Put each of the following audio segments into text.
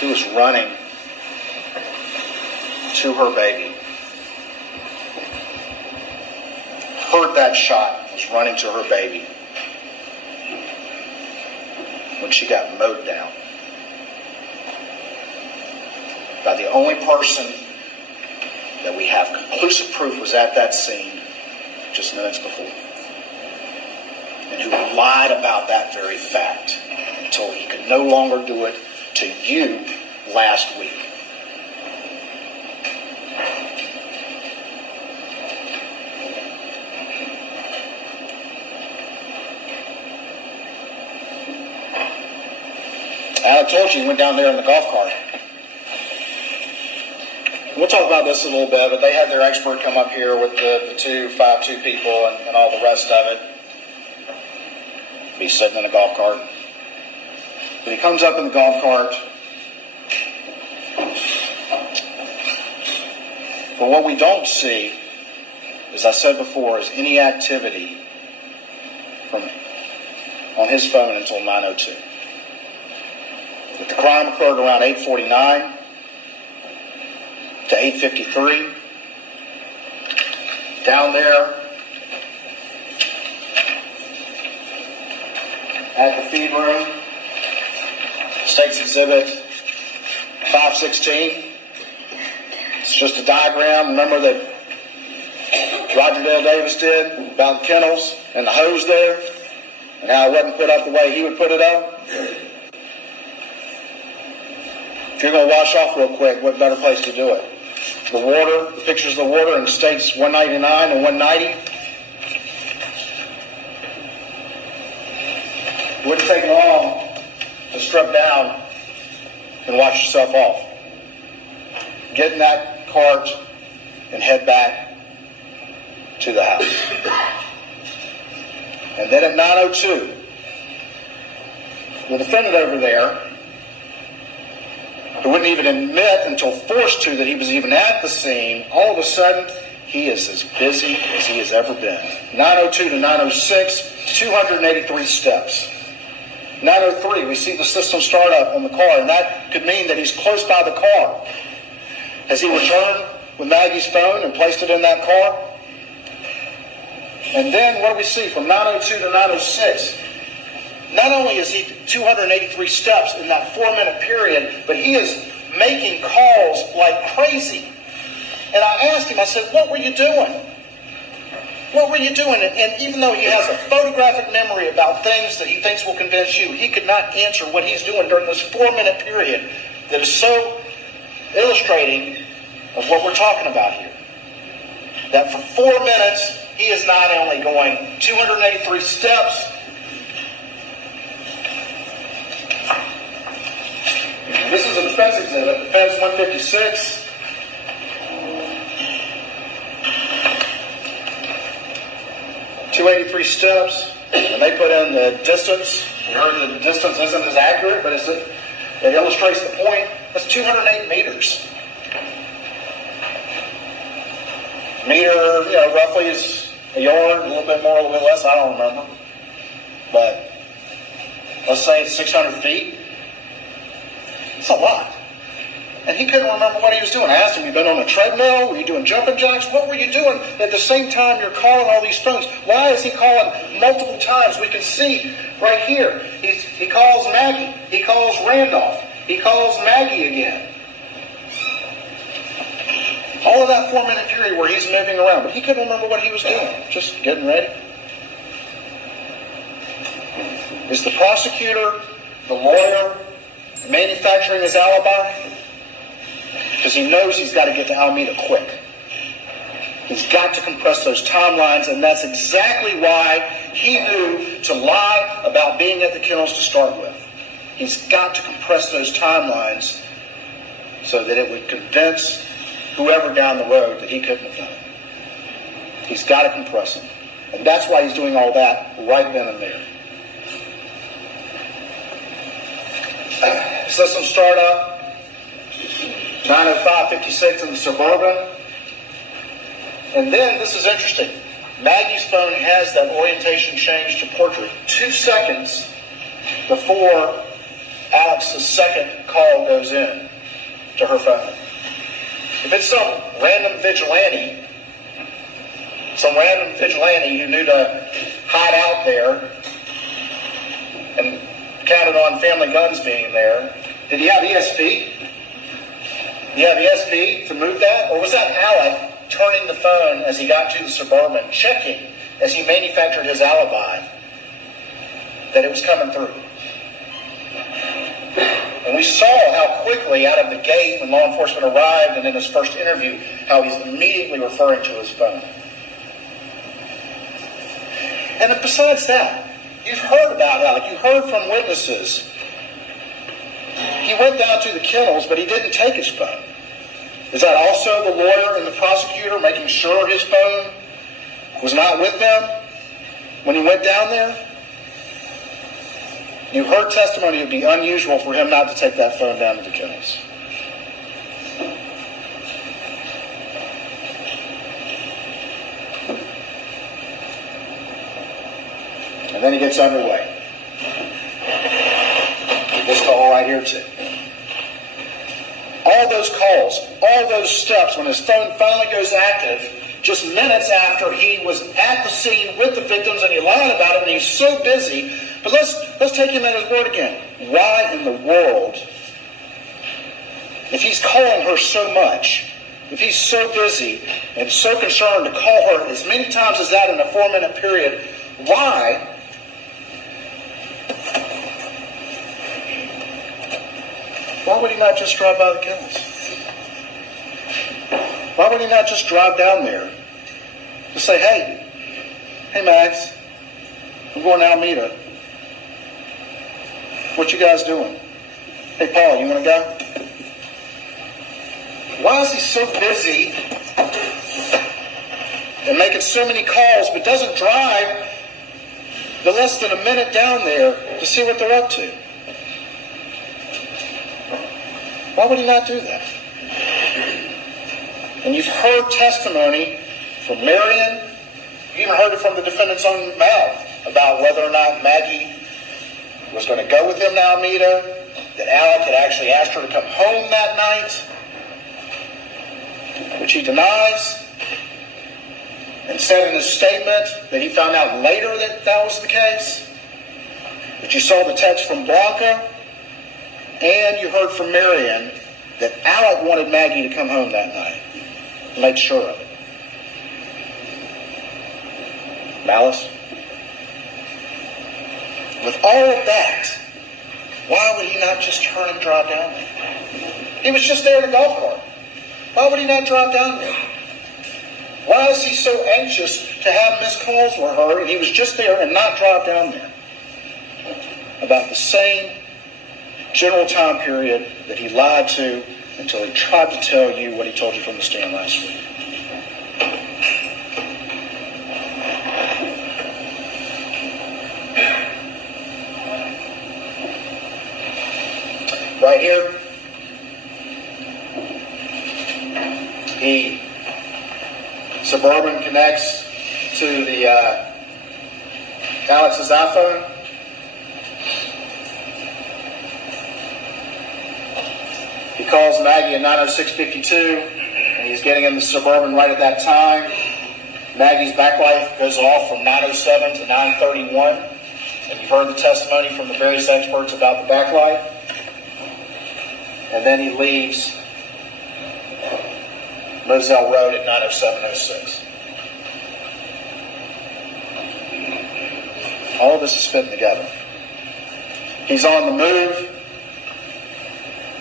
She was running to her baby. Heard that shot, was running to her baby when she got mowed down by the only person that we have conclusive proof was at that scene just minutes before, and who lied about that very fact until he could no longer do it to you last week. And I told you he went down there in the golf cart. We'll talk about this a little bit, but they had their expert come up here with the 5'2" people and all the rest of it. Be sitting in a golf cart. But he comes up in the golf cart. But what we don't see, as I said before, is any activity on his phone until 9:02. But the crime occurred around 8:49 to 8:53. Down there at the feed room, State's Exhibit 516. It's just a diagram. Remember that Roger Dale Davis did about the kennels and the hose there, and how it wasn't put up the way he would put it up? If you're going to wash off real quick, what better place to do it? The water, the pictures of the water in States 199 and 190. It wouldn't take long to strip down and wash yourself off. Get in that cart and head back to the house. And then at 9:02, the defendant over there, who wouldn't even admit until forced to that he was even at the scene, all of a sudden, he is as busy as he has ever been. 9:02 to 9:06, 283 steps. 9:03, we see the system start up on the car, and that could mean that he's close by the car. Has he returned with Maggie's phone and placed it in that car? And then what do we see from 9:02 to 9:06? Not only is he 283 steps in that 4-minute period, but he is making calls like crazy. And I asked him, I said, what were you doing? What were you doing? And even though he has a photographic memory about things that he thinks will convince you, he could not answer what he's doing during this 4-minute period that is so illustrating of what we're talking about here. That for 4 minutes, he is not only going 283 steps, this is a defense exhibit, defense 156. .283 steps, and they put in the distance. We heard that the distance isn't as accurate, but it illustrates the point. That's 208 meters. Meter, roughly is a yard, a little bit more, a little bit less, I don't remember. But let's say it's 600 feet. It's a lot. And he couldn't remember what he was doing. I asked him, you been on a treadmill? Were you doing jumping jacks? What were you doing at the same time you're calling all these phones? Why is he calling multiple times? We can see right here. He calls Maggie. He calls Randolph. He calls Maggie again. All of that 4-minute period where he's moving around. But he couldn't remember what he was doing. Just getting ready. Is the prosecutor, the lawyer, manufacturing his alibi? Because he knows he's got to get to Alameda quick. He's got to compress those timelines, and that's exactly why he knew to lie about being at the kennels to start with. He's got to compress those timelines so that it would convince whoever down the road that he couldn't have done it. He's got to compress them. And that's why he's doing all that right then and there. System startup. 9:05:56 in the Suburban. And then, this is interesting, Maggie's phone has that orientation change to portrait 2 seconds before Alex's second call goes in to her phone. If it's some random vigilante who knew to hide out there and counted on family guns being there, did he have ESP? Did he have ESP to move that? Or was that Alec turning the phone as he got to the Suburban, checking as he manufactured his alibi that it was coming through? And we saw how quickly out of the gate when law enforcement arrived and in his first interview, how he's immediately referring to his phone. And besides that, you've heard about Alec. You heard from witnesses. He went down to the kennels, but he didn't take his phone. Is that also the lawyer and the prosecutor making sure his phone was not with them when he went down there? You heard testimony it would be unusual for him not to take that phone down to the kennels. And then he gets underway. This call right here too. All those calls, all those steps, when his phone finally goes active, just minutes after he was at the scene with the victims and he lied about it and he's so busy. But let's take him at his word again. Why in the world, if he's calling her so much, if he's so busy and so concerned to call her as many times as that in a 4-minute period, why would he not just drive by the kennels? Why would he not just drive down there to say, hey Max, I'm going to Alameda. What you guys doing? Hey Paul, you want to go? Why is he so busy and making so many calls but doesn't drive the less than a minute down there to see what they're up to? Why would he not do that? And you've heard testimony from Marion. You even heard it from the defendant's own mouth about whether or not Maggie was going to go with him to Alameda, that Alec had actually asked her to come home that night, which he denies, and said in his statement that he found out later that that was the case. But you saw the text from Blanca, and you heard from Marion that Alec wanted Maggie to come home that night. He made sure of it. Malice? With all of that, why would he not just turn and drive down there? He was just there in a golf cart. Why would he not drive down there? Why is he so anxious to have missed calls with her and he was just there and not drive down there? About the same general time period that he lied to until he tried to tell you what he told you from the stand last week. Right here, Suburban connects to the Alex's iPhone. He calls Maggie at 9:06:52, and he's getting in the Suburban right at that time. Maggie's backlight goes off from 9:07 to 9:31, and you've heard the testimony from the various experts about the backlight. And then he leaves Moselle Road at 9:07:06. All of this is fitting together. He's on the move.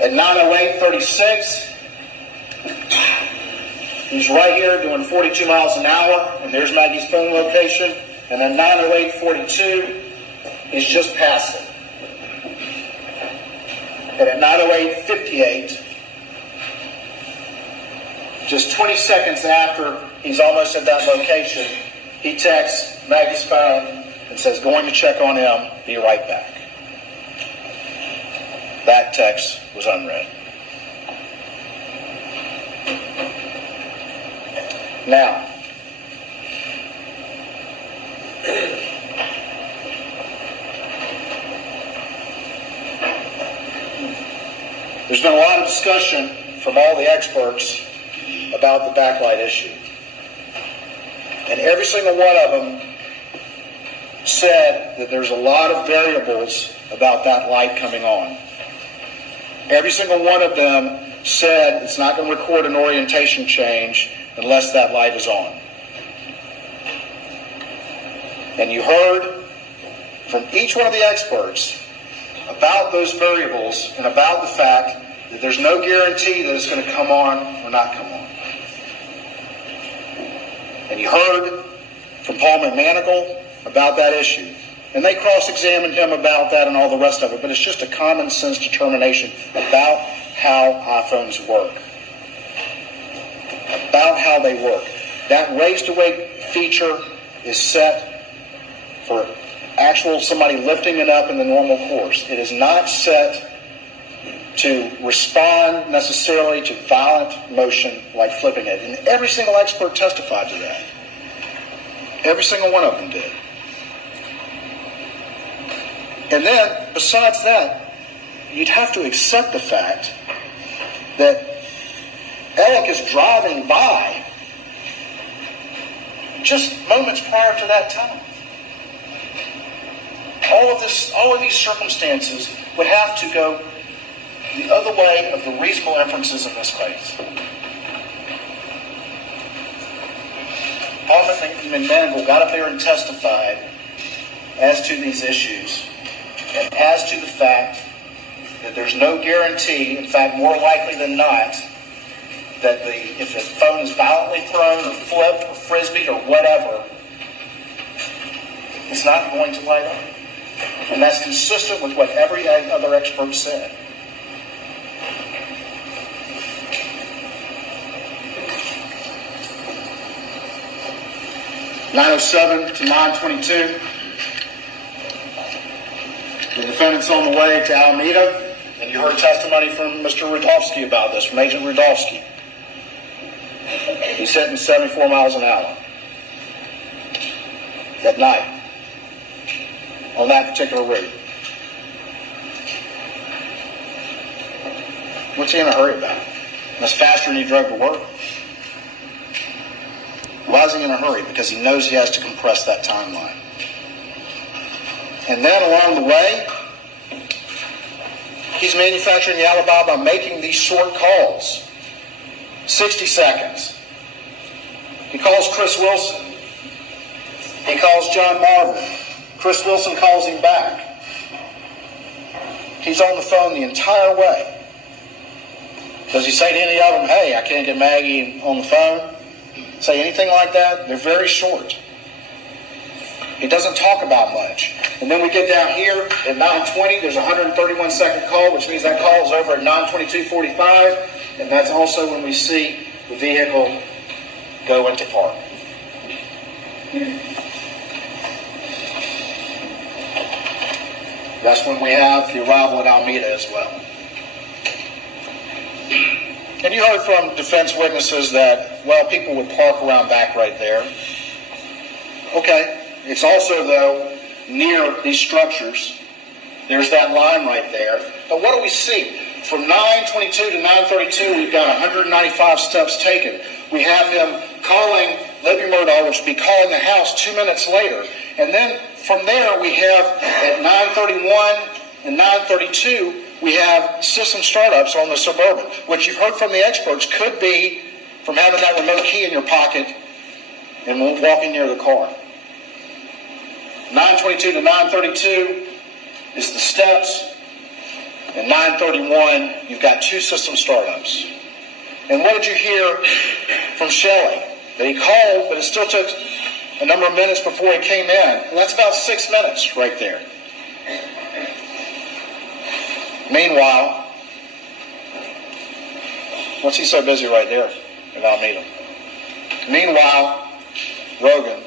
At 9:08:36, he's right here doing 42 miles an hour, and there's Maggie's phone location. And then 9:08:42, he's just past it. And at 9:08:58, just 20 seconds after he's almost at that location, he texts Maggie's phone and says, "Going to check on him, be right back." That text was unread. Now, There's been a lot of discussion from all the experts about the backlight issue. And every single one of them said that there's a lot of variables about that light coming on. Every single one of them said it's not going to record an orientation change unless that light is on. And you heard from each one of the experts about those variables and about the fact that there's no guarantee that it's going to come on or not come on. And you heard from Paul McManigal about that issue. And they cross-examined him about that and all the rest of it, but it's just a common sense determination about how iPhones work. About how they work. That raised awake feature is set for actual somebody lifting it up in the normal course. It is not set to respond necessarily to violent motion like flipping it. And every single expert testified to that. Every single one of them did. And then, besides that, you'd have to accept the fact that Alec is driving by just moments prior to that time. All of these circumstances would have to go the other way of the reasonable inferences in this case. Paul McManigal got up there and testified as to these issues and as to the fact that there's no guarantee, in fact, more likely than not, that if the phone is violently thrown or flipped or frisbeed or whatever, it's not going to light up. And that's consistent with what every other expert said. (9:07 to 9:22). The defendant's on the way to Alameda, and you heard testimony from Mr. Rudofsky about this, from Agent Rudofsky. He's hitting 74 miles an hour at night on that particular route. What's he in a hurry about? That's faster than he drove to work. Why is he in a hurry? Because he knows he has to compress that timeline. And then along the way, he's manufacturing the alibi by making these short calls. 60 seconds. He calls Chris Wilson. He calls John Marvin. Chris Wilson calls him back. He's on the phone the entire way. Does he say to any of them, hey, I can't get Maggie on the phone? Say anything like that? They're very short. He doesn't talk about much. And then we get down here at 9:20, there's a 131-second call, which means that call is over at 9:22:45, and that's also when we see the vehicle go into park. That's when we have the arrival at Alameda as well. And you heard from defense witnesses that, well, people would park around back right there. Okay. It's also, though, near these structures. There's that line right there. But what do we see? From 9:22 to 9:32, we've got 195 steps taken. We have him calling Libby Murdaugh, which would be calling the house 2 minutes later. And then from there, we have at 9:31 and 9:32, we have system startups on the Suburban, which you've heard from the experts could be from having that remote key in your pocket and walking near the car. 9:22 to 9:32 is the steps. And 9:31, you've got 2 system startups. And what did you hear from Shelley? That he called, but it still took a number of minutes before he came in. And that's about 6 minutes right there. Meanwhile, what's he so busy right there at Alameda? Meanwhile, Rogan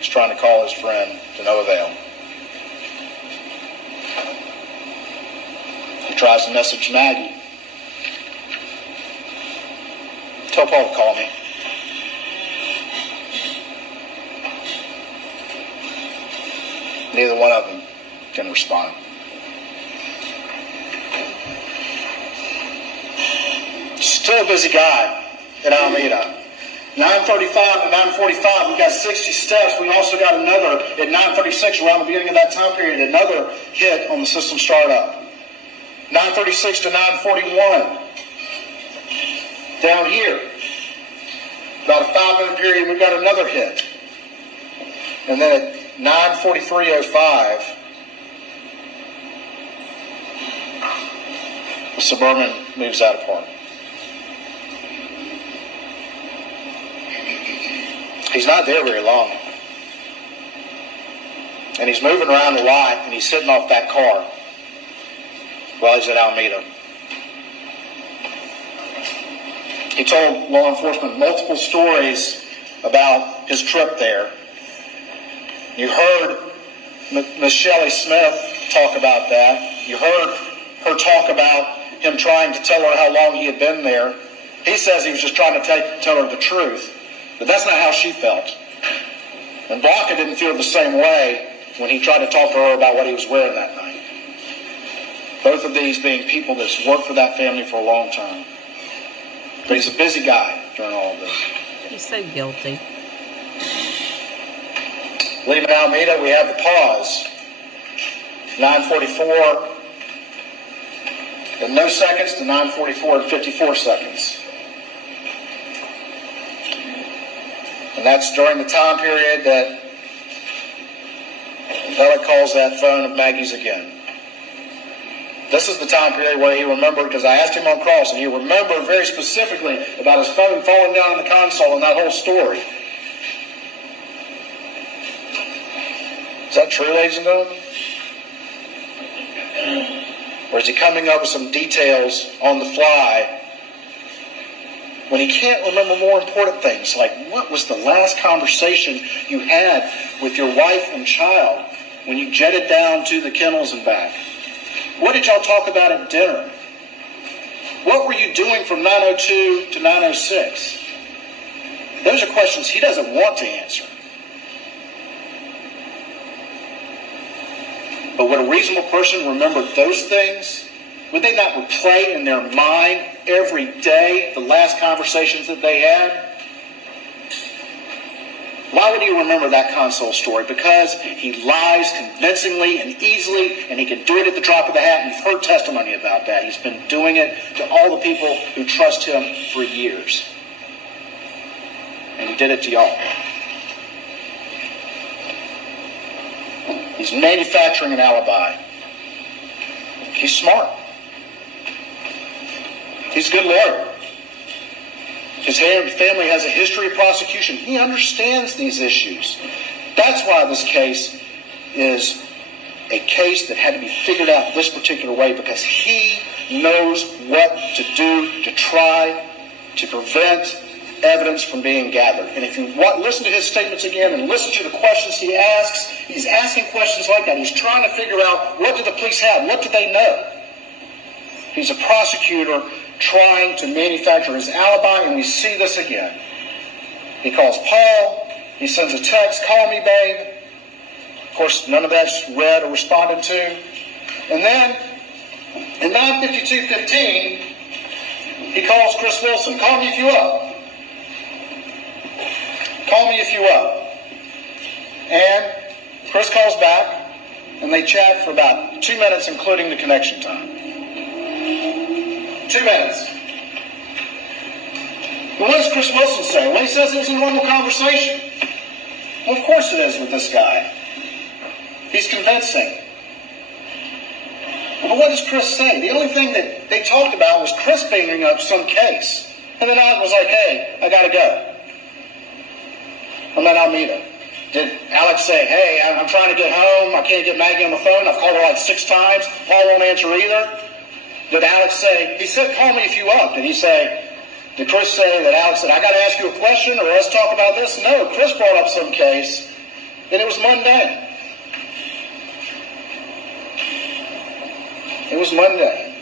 is trying to call his friend to no avail. He tries to message Maggie. Tell Paul to call me. Neither one of them can respond. Still a busy guy in Alameda. 9:35 to 9:45, we got 60 steps. We also got another, at 9:36, around the beginning of that time period, another hit on the system startup. 9:36 to 9:41, down here, about a 5-minute period, we've got another hit. And then at 9:43:05, the Suburban moves out of park. He's not there very long. And he's moving around a lot, and he's sitting off that car while he's at Alameda. He told law enforcement multiple stories about his trip there. You heard Miss Shelley Smith talk about that. You heard her talk about him trying to tell her how long he had been there. He says he was just trying to tell her the truth. But that's not how she felt. And Blanca didn't feel the same way when he tried to talk to her about what he was wearing that night. Both of these being people that's worked for that family for a long time. But he's a busy guy during all of this. He's so guilty. Leaving Alameda, we have the pause. 9:44 and no seconds to 9:44 and 54 seconds. And that's during the time period that Alec calls that phone of Maggie's again. This is the time period where he remembered, because I asked him on cross, and he remembered very specifically about his phone falling down on the console and that whole story. Is that true, ladies and gentlemen? Or is he coming up with some details on the fly when he can't remember more important things, like what was the last conversation you had with your wife and child when you jetted down to the kennels and back? What did y'all talk about at dinner? What were you doing from 9:02 to 9:06? Those are questions he doesn't want to answer. But would a reasonable person remember those things? Would they not replay in their mind every day the last conversations that they had? Why would he remember that console story? Because he lies convincingly and easily, and he can do it at the drop of the hat, and you've heard testimony about that. He's been doing it to all the people who trust him for years. And he did it to y'all. He's manufacturing an alibi. He's smart. He's a good lawyer. His family has a history of prosecution. He understands these issues. That's why this case is a case that had to be figured out this particular way, because he knows what to do to try to prevent evidence from being gathered. And if you listen to his statements again and listen to the questions he asks, he's asking questions like that. He's trying to figure out, what do the police have? What do they know? He's a prosecutor trying to manufacture his alibi, and we see this again. He calls Paul. He sends a text, "Call me, babe." Of course, none of that's read or responded to. And then, at 9:52:15, he calls Chris Wilson. "Call me if you up. Call me if you up." And Chris calls back, and they chat for about 2 minutes, including the connection time. 2 minutes. But what does Chris Wilson say? Well, he says it's a normal conversation. Well, of course it is with this guy. He's convincing. But what does Chris say? The only thing that they talked about was Chris bringing up some case. And then Alec was like, "Hey, I gotta go. I'm at Alameda." Did Alex say, "Hey, I'm trying to get home. I can't get Maggie on the phone. I've called her like 6 times. Paul won't answer either"? Did Alex say, he said, "Call me if you up"? Did he say, did Chris say that Alex said, "I got to ask you a question or let's talk about this"? No, Chris brought up some case, and it was mundane. It was mundane.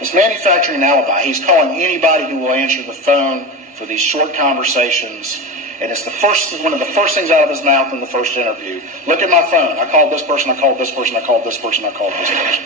It's manufacturing an alibi. He's calling anybody who will answer the phone for these short conversations. And it's one of the first things out of his mouth in the first interview. "Look at my phone. I called this person, I called this person, I called this person, I called this person."